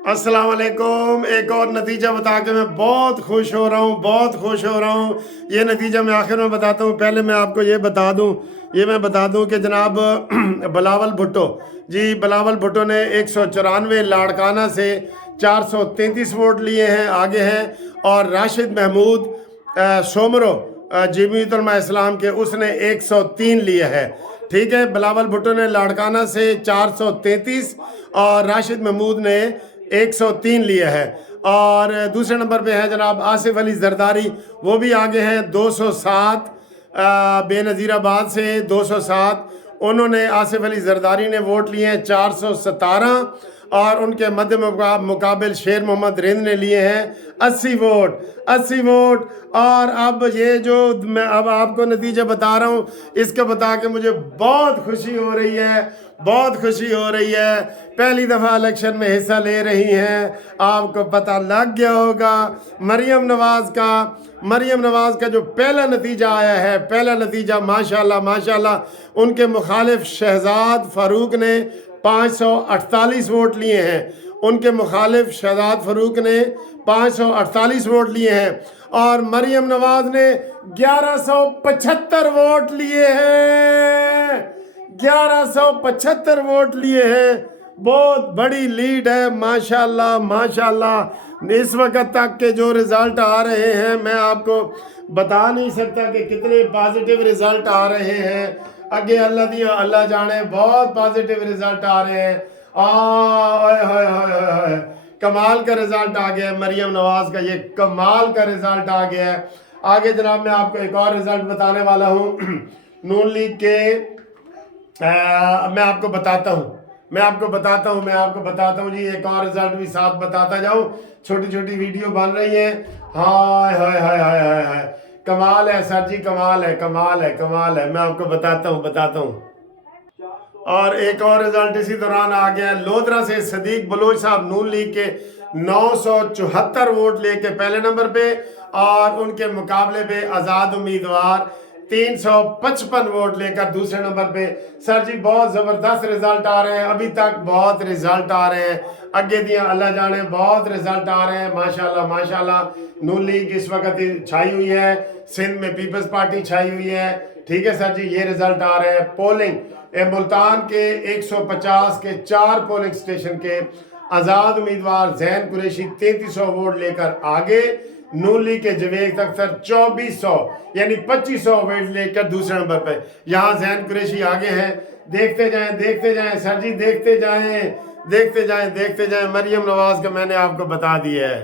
अस्सलाम वालेकुम। एक और नतीजा बता के मैं बहुत खुश हो रहा हूँ, बहुत खुश हो रहा हूँ। ये नतीजा मैं आखिर में बताता हूँ। पहले मैं आपको ये बता दूँ कि जनाब बिलावल भुट्टो जी, बिलावल भुट्टो ने 194 लाड़काना से 433 वोट लिए हैं, आगे हैं। और राशिद महमूद सोमरो जमीयत उलमा इस्लाम के, उसने 103 लिए है। ठीक है, बिलावल भुट्टो ने लाड़काना से 433 और राशिद महमूद ने 103 लिए है। और दूसरे नंबर पे है जनाब आसिफ अली जरदारी, वो भी आगे हैं 207, बेनज़ीराबाद से 207। उन्होंने आसिफ अली जरदारी ने वोट लिए हैं 417। और उनके मध्य मुकाबिल शेर मोहम्मद रिंद ने लिए हैं 80 वोट। और अब ये जो मैं अब आपको नतीजा बता रहा हूँ, इसको बता के मुझे बहुत खुशी हो रही है, बहुत खुशी हो रही है। पहली दफ़ा इलेक्शन में हिस्सा ले रही हैं, आपको पता लग गया होगा। मरियम नवाज़ का जो पहला नतीजा आया है, पहला नतीजा माशाल्लाह माशाल्लाह, उनके मुखालिफ शहजाद फ़ारूक ने 548 वोट लिए हैं। उनके मुखालिफ शहजाद फ़ारूक ने 548 वोट लिए हैं। और मरियम नवाज़ ने 1175 वोट लिए हैं, 1175 वोट लिए हैं। बहुत बड़ी लीड है, माशाल्लाह माशाल्लाह। इस वक्त तक के जो रिज़ल्ट आ रहे हैं, मैं आपको बता नहीं सकता कि कितने पॉजिटिव रिज़ल्ट आ रहे हैं। अगे अल्लाह जाने, बहुत पॉजिटिव रिज़ल्ट आ रहे हैं। हाय कमाल का रिज़ल्ट आ गया है मरियम नवाज़ का, ये कमाल का रिज़ल्ट आ गया है। आगे जनाब मैं आपको एक और रिज़ल्ट बताने वाला हूँ नून लीग के। मैं आपको बताता हूँ जी, एक और रिजल्ट भी साथ बताता जाऊँ। छोटी छोटी वीडियो बन रही है। हाय हाय हाय हाय हाय हाय, कमाल है सर जी, कमाल है। मैं आपको बताता हूँ। और एक और रिजल्ट इसी दौरान आ गया। लोधरा से सदीक बलोच साहब नून लीग के 974 वोट लेके पहले नंबर पे, और उनके मुकाबले पे आज़ाद उम्मीदवार 355 वोट लेकर दूसरे नंबर पे। सर जी बहुत ज़बरदस्त रिजल्ट आ रहे हैं, अभी तक बहुत रिजल्ट आ रहे हैं। अगे दिया अल्लाह जाने, बहुत रिजल्ट आ रहे हैं माशाल्लाह माशाल्लाह। नून लीग इस वक्त छाई हुई है, सिंध में पीपल्स पार्टी छाई हुई है। ठीक है सर जी, ये रिजल्ट आ रहे हैं। पोलिंग मुल्तान के 150 के 4 पोलिंग स्टेशन के आज़ाद उम्मीदवार जैन कुरैशी 3300 वोट लेकर आगे। नून लीग के जवेद अख्तर 2400 यानी 2500 वोट लेकर दूसरे नंबर पर। यहाँ जैन कुरैशी आगे हैं। देखते जाएं सर जी, देखते जाएं। मरियम नवाज़ का मैंने आपको बता दिया है।